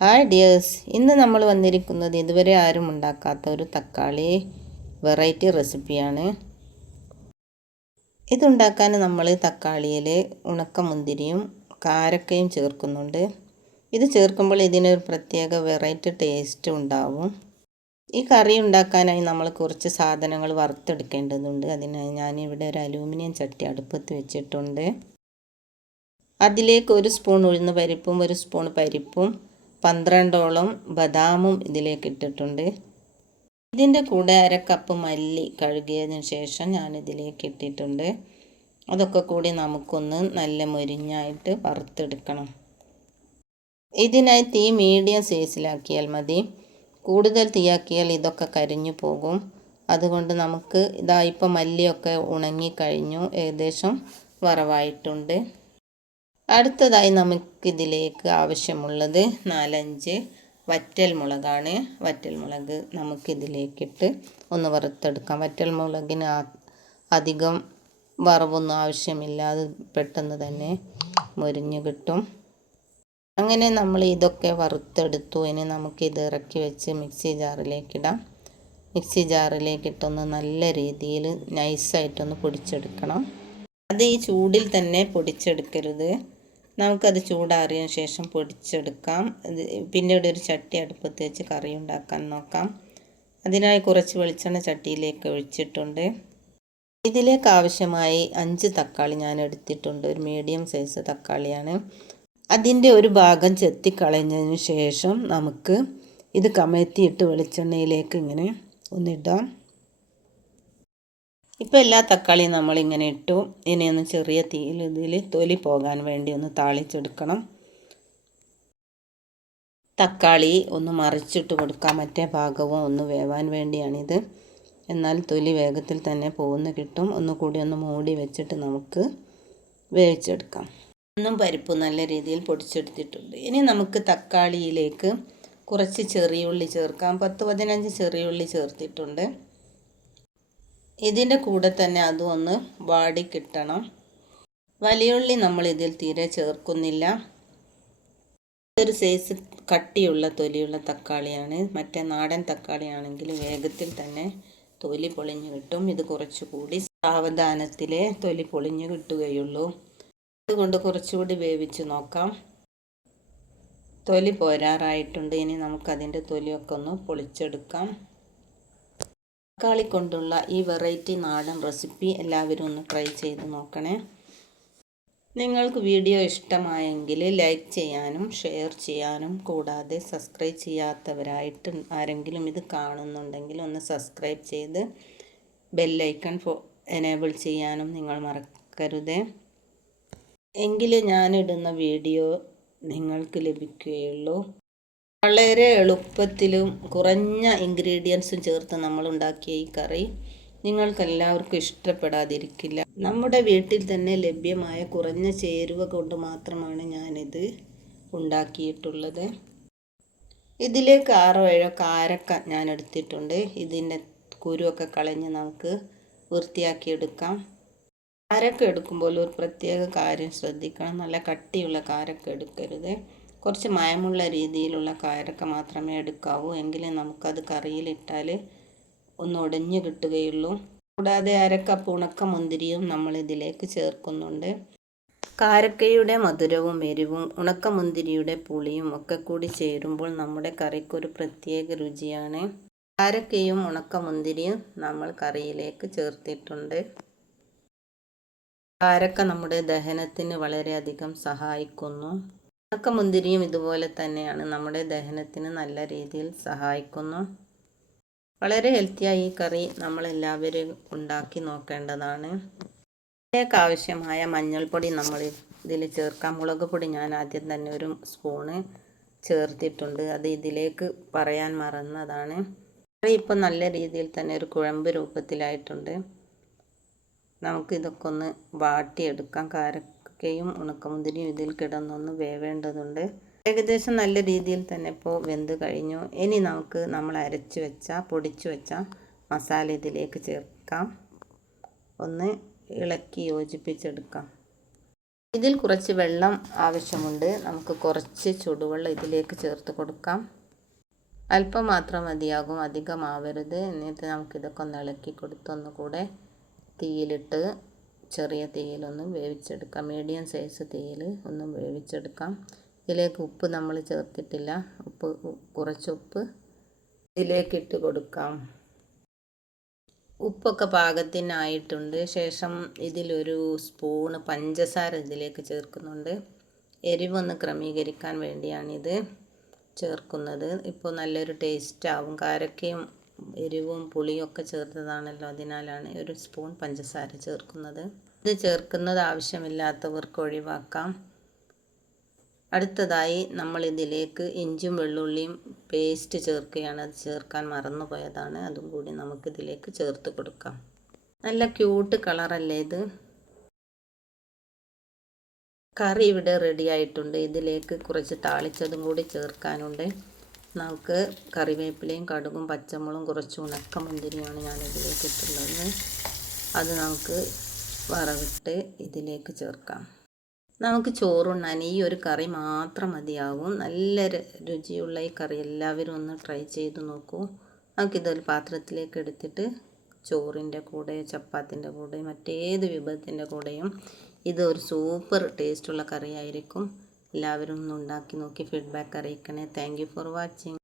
Hi dears, ഇന്ന് നമ്മൾ വന്നിരിക്കുന്നത് ഇതുവരെ ആരും ഉണ്ടാക്കാത്ത ഒരു തക്കാളി വെറൈറ്റി റെസിപ്പിയാണ്. ഇതുണ്ടാക്കാൻ നമ്മൾ തക്കാളിയിൽ ഉണക്കമുന്തിരിയും കാരക്കയും ചേർക്കുന്നുണ്ട്. ഇത് ചേർക്കുമ്പോൾ ഇതിനൊരു പ്രത്യേക വെറൈറ്റി ടേസ്റ്റ് ഉണ്ടാവും. ഈ കറി ഉണ്ടാക്കാനായി നമ്മൾ കുറച്ച് സാധനങ്ങൾ വറുത്തെടുക്കേണ്ടതുണ്ട്. അതിനായി ഞാനിവിടെ ഒരു അലൂമിനിയം ചട്ടി അടുപ്പത്ത് വെച്ചിട്ടുണ്ട്. അതിലേക്ക് 1 സ്പൂൺ ഉഴുന്ന് പരിപ്പും 1 സ്പൂൺ പരിപ്പും 12ഓളം ബദാമും ഇതിലേക്ക് ഇട്ടിട്ടുണ്ട്. ഇതിൻ്റെ കൂടെ 1/2 കപ്പ് മല്ലി കഴുകിയതിന് ശേഷം ഞാൻ ഇതിലേക്ക് ഇട്ടിട്ടുണ്ട്. അതൊക്കെ കൂടി നമുക്കൊന്ന് നല്ല മൊരിഞ്ഞായിട്ട് വറുത്തെടുക്കണം. ഇതിനായി തീ മീഡിയം സൈസിലാക്കിയാൽ മതി. കൂടുതൽ തീയാക്കിയാൽ ഇതൊക്കെ കരിഞ്ഞു പോകും. അതുകൊണ്ട് നമുക്ക് ഇപ്പം മല്ലിയൊക്കെ ഉണങ്ങിക്കഴിഞ്ഞു, ഏകദേശം വറവായിട്ടുണ്ട്. അടുത്തതായി നമുക്കിതിലേക്ക് ആവശ്യമുള്ളത് 4-5 വറ്റൽമുളകാണ്. വറ്റൽമുളക് നമുക്കിതിലേക്കിട്ട് ഒന്ന് വറുത്തെടുക്കാം. വറ്റൽമുളകിന് അധികം വറവൊന്നും ആവശ്യമില്ല, അത് പെട്ടെന്ന് തന്നെ മൊരിഞ്ഞ് കിട്ടും. അങ്ങനെ നമ്മൾ ഇതൊക്കെ വറുത്തെടുത്തു. ഇനി നമുക്കിത് ഇറക്കി വെച്ച് മിക്സി ജാറിലേക്കിടാം. മിക്സി ജാറിലേക്കിട്ടൊന്ന് നല്ല രീതിയിൽ നൈസായിട്ടൊന്ന് പൊടിച്ചെടുക്കണം. അത് ഈ ചൂടിൽ തന്നെ പൊടിച്ചെടുക്കരുത്, നമുക്കത് ചൂടാറിയതിന് ശേഷം പൊടിച്ചെടുക്കാം. പിന്നീട് ഒരു ചട്ടി അടുപ്പത്ത് വെച്ച് കറി ഉണ്ടാക്കാൻ നോക്കാം. അതിനായി കുറച്ച് വെളിച്ചെണ്ണ ചട്ടിയിലേക്ക് ഒഴിച്ചിട്ടുണ്ട്. ഇതിലേക്ക് ആവശ്യമായി 5 തക്കാളി ഞാൻ എടുത്തിട്ടുണ്ട്. ഒരു മീഡിയം സൈസ് തക്കാളിയാണ്. അതിൻ്റെ ഒരു ഭാഗം ചെത്തിക്കളഞ്ഞതിന് ശേഷം നമുക്ക് ഇത് കമഴ്ത്തിയിട്ട് വെളിച്ചെണ്ണയിലേക്ക് ഇങ്ങനെ ഒന്നിടാം. ഇപ്പോൾ എല്ലാ തക്കാളിയും നമ്മളിങ്ങനെ ഇട്ടു. ഇനിയൊന്ന് ചെറിയ തീയിൽ ഇതിൽ തൊലി പോകാൻ വേണ്ടി ഒന്ന് താളിച്ചെടുക്കണം. തക്കാളി ഒന്ന് മറിച്ചിട്ട് കൊടുക്കാം, മറ്റേ ഭാഗവും ഒന്ന് വേവാൻ വേണ്ടിയാണിത്. എന്നാൽ തൊലി വേഗത്തിൽ തന്നെ പോകുന്ന കിട്ടും. ഒന്നുകൂടി ഒന്ന് മൂടി വെച്ചിട്ട് നമുക്ക് വേവിച്ചെടുക്കാം. പരിപ്പ് നല്ല രീതിയിൽ പൊടിച്ചെടുത്തിട്ടുണ്ട്. ഇനി നമുക്ക് തക്കാളിയിലേക്ക് കുറച്ച് ചെറിയുള്ളി ചേർക്കാം. 10-15 ചെറിയുള്ളി ചേർത്തിട്ടുണ്ട്. ഇതിൻ്റെ കൂടെ തന്നെ അതും ഒന്ന് വാടി കിട്ടണം. വലിയുള്ളി നമ്മൾ ഇതിൽ തീരെ ചേർക്കുന്നില്ല. ഒരു സൈസ് കട്ടിയുള്ള തൊലിയുള്ള തക്കാളിയാണ്. മറ്റേ നാടൻ തക്കാളിയാണെങ്കിൽ വേഗത്തിൽ തന്നെ തൊലി പൊളിഞ്ഞു കിട്ടും. ഇത് കുറച്ചുകൂടി സാവധാനത്തിലേ തൊലി പൊളിഞ്ഞു കിട്ടുകയുള്ളൂ. അതുകൊണ്ട് കുറച്ചുകൂടി വേവിച്ച് നോക്കാം. തൊലി പോരാറായിട്ടുണ്ട്. ഇനി നമുക്കതിൻ്റെ തൊലിയൊക്കെ ഒന്ന് പൊളിച്ചെടുക്കാം. തക്കാളി കൊണ്ടുള്ള ഈ വെറൈറ്റി നാടൻ റെസിപ്പി എല്ലാവരും ഒന്ന് ട്രൈ ചെയ്ത് നോക്കണേ. നിങ്ങൾക്ക് വീഡിയോ ഇഷ്ടമായെങ്കിൽ ലൈക്ക് ചെയ്യാനും ഷെയർ ചെയ്യാനും, കൂടാതെ സബ്സ്ക്രൈബ് ചെയ്യാത്തവരായിട്ട് ആരെങ്കിലും ഇത് കാണുന്നുണ്ടെങ്കിൽ ഒന്ന് സബ്സ്ക്രൈബ് ചെയ്ത് ബെല്ലൈക്കൺ എനേബിൾ ചെയ്യാനും നിങ്ങൾ മറക്കരുതേ. എങ്കിലേ ഞാനിടുന്ന വീഡിയോ നിങ്ങൾക്ക് ലഭിക്കുകയുള്ളൂ. വളരെ എളുപ്പത്തിലും കുറഞ്ഞ ഇൻഗ്രീഡിയൻസും ചേർത്ത് നമ്മൾ ഉണ്ടാക്കിയ ഈ കറി നിങ്ങൾക്കെല്ലാവർക്കും ഇഷ്ടപ്പെടാതിരിക്കില്ല. നമ്മുടെ വീട്ടിൽ തന്നെ ലഭ്യമായ കുറഞ്ഞ ചേരുവ കൊണ്ട് മാത്രമാണ് ഞാനിത് ഉണ്ടാക്കിയിട്ടുള്ളത്. ഇതിലേക്ക് 6-7 കാരക്ക ഞാൻ എടുത്തിട്ടുണ്ട്. ഇതിൻ്റെ കുരുവൊക്കെ കളഞ്ഞ് നമുക്ക് വൃത്തിയാക്കിയെടുക്കാം. കാരക്ക എടുക്കുമ്പോൾ ഒരു പ്രത്യേക കാര്യം ശ്രദ്ധിക്കണം, നല്ല കട്ടിയുള്ള കാരക്ക എടുക്കരുത്. കുറച്ച് മയമുള്ള രീതിയിലുള്ള കാരക്ക മാത്രമേ എടുക്കാവൂ. എങ്കിലേ നമുക്കത് കറിയിലിട്ടാൽ ഒന്ന് ഉടഞ്ഞു കിട്ടുകയുള്ളൂ. കൂടാതെ 1/2 കപ്പ് ഉണക്കമുന്തിരിയും നമ്മൾ ഇതിലേക്ക് ചേർക്കുന്നുണ്ട്. കാരക്കയുടെ മധുരവും എരിവും ഉണക്കമുന്തിരിയുടെ പുളിയും ഒക്കെ കൂടി ചേരുമ്പോൾ നമ്മുടെ കറിക്കൊരു പ്രത്യേക രുചിയാണ്. കാരക്കയും ഉണക്കമുന്തിരിയും നമ്മൾ കറിയിലേക്ക് ചേർത്തിട്ടുണ്ട്. കാരക്ക നമ്മുടെ ദഹനത്തിന് വളരെയധികം സഹായിക്കുന്നു. ഉണക്കമുന്തിരിയും ഇതുപോലെ തന്നെയാണ്, നമ്മുടെ ദഹനത്തിന് നല്ല രീതിയിൽ സഹായിക്കുന്നു. വളരെ ഹെൽത്തിയായി ഈ കറി നമ്മളെല്ലാവരും ഉണ്ടാക്കി നോക്കേണ്ടതാണ്. ഇതിലേക്ക് ആവശ്യമായ മഞ്ഞൾപ്പൊടി നമ്മൾ ഇതിൽ ചേർക്കാം. മുളക് പൊടി ഞാൻ ആദ്യം തന്നെ 1 സ്പൂണ് ചേർത്തിട്ടുണ്ട്. അത് ഇതിലേക്ക് പറയാൻ മറന്നതാണ്. കറി ഇപ്പം നല്ല രീതിയിൽ തന്നെ ഒരു കുഴമ്പ് രൂപത്തിലായിട്ടുണ്ട്. നമുക്കിതൊക്കെ ഒന്ന് വാട്ടിയെടുക്കാം. കാരക്കയും ഉണക്കമുന്തിരിയും ഇതിൽ കിടന്നൊന്ന് വേവേണ്ടതുണ്ട്. ഏകദേശം നല്ല രീതിയിൽ തന്നെ ഇപ്പോൾ വെന്ത് കഴിഞ്ഞു. ഇനി നമുക്ക് നമ്മൾ പൊടിച്ചു വെച്ച മസാല ഇതിലേക്ക് ചേർക്കാം. ഒന്ന് ഇളക്കി യോജിപ്പിച്ചെടുക്കാം. ഇതിൽ കുറച്ച് വെള്ളം ആവശ്യമുണ്ട്. നമുക്ക് കുറച്ച് ചൂടുവെള്ളം ഇതിലേക്ക് ചേർത്ത് കൊടുക്കാം. അല്പം മാത്രം മതിയാകും, അധികമാവരുത്. എന്നിട്ട് നമുക്കിതൊക്കെ ഒന്ന് ഇളക്കി കൊടുത്ത് ഒന്നുകൂടെ തീയിലിട്ട് ചെറിയ തീയിലൊന്ന് വേവിച്ചെടുക്കാം. മീഡിയം സൈസ് തീയിൽ ഒന്ന് വേവിച്ചെടുക്കാം. ഇതിലേക്ക് ഉപ്പ് നമ്മൾ ചേർത്തിട്ടില്ല. കുറച്ച് ഉപ്പ് ഇതിലേക്ക് ഇട്ട് കൊടുക്കാം. ഉപ്പൊക്കെ പാകത്തിനായിട്ടുണ്ട്. ശേഷം ഇതിലൊരു സ്പൂണ് പഞ്ചസാര ഇതിലേക്ക് ചേർക്കുന്നുണ്ട്. എരിവൊന്ന് ക്രമീകരിക്കാൻ വേണ്ടിയാണിത് ചേർക്കുന്നത്. ഇപ്പോൾ നല്ലൊരു ടേസ്റ്റ് ആവും. കാരക്കയും എരിവും പുളിയും ഒക്കെ ചേർത്തതാണല്ലോ, അതിനാലാണ് ഒരു സ്പൂൺ പഞ്ചസാര ചേർക്കുന്നത്. ഇത് ചേർക്കുന്നത് ആവശ്യമില്ലാത്തവർക്ക് ഒഴിവാക്കാം. അടുത്തതായി നമ്മൾ ഇതിലേക്ക് ഇഞ്ചും വെള്ളുള്ളിയും പേസ്റ്റ് ചേർക്കുകയാണ്. അത് ചേർക്കാൻ മറന്നുപോയതാണ്, അതും കൂടി നമുക്കിതിലേക്ക് ചേർത്ത് കൊടുക്കാം. നല്ല ക്യൂട്ട് കളറല്ലേ ഇത്. കറി ഇവിടെ റെഡി ആയിട്ടുണ്ട്. ഇതിലേക്ക് കുറച്ച് താളിച്ചതും കൂടി ചേർക്കാനുണ്ട്. നമുക്ക് കറിവേപ്പിലയും കടുകും പച്ചമുളകും കുറച്ച് ഉണക്കമുന്തിരിയാണ് ഞാൻ ഇതിലേക്ക് ഇട്ടുള്ളത്. അത് നമുക്ക് വറവിട്ട് ഇതിലേക്ക് ചേർക്കാം. നമുക്ക് ചോറുണ്ണാൻ ഈ ഒരു കറി മാത്രം മതിയാകും. നല്ല രുചിയുള്ള ഈ കറി എല്ലാവരും ഒന്ന് ട്രൈ ചെയ്ത് നോക്കൂ. നമുക്കിതൊരു പാത്രത്തിലേക്ക് എടുത്തിട്ട് ചോറിൻ്റെ കൂടെ, ചപ്പാത്തിൻ്റെ കൂടെ, മറ്റേത് വിഭവത്തിൻ്റെ കൂടെയും ഇതൊരു സൂപ്പർ ടേസ്റ്റുള്ള കറിയായിരിക്കും. എല്ലാവരും ഒന്ന് ഉണ്ടാക്കി നോക്കി ഫീഡ്ബാക്ക് അറിയിക്കണേ. Thank you for watching.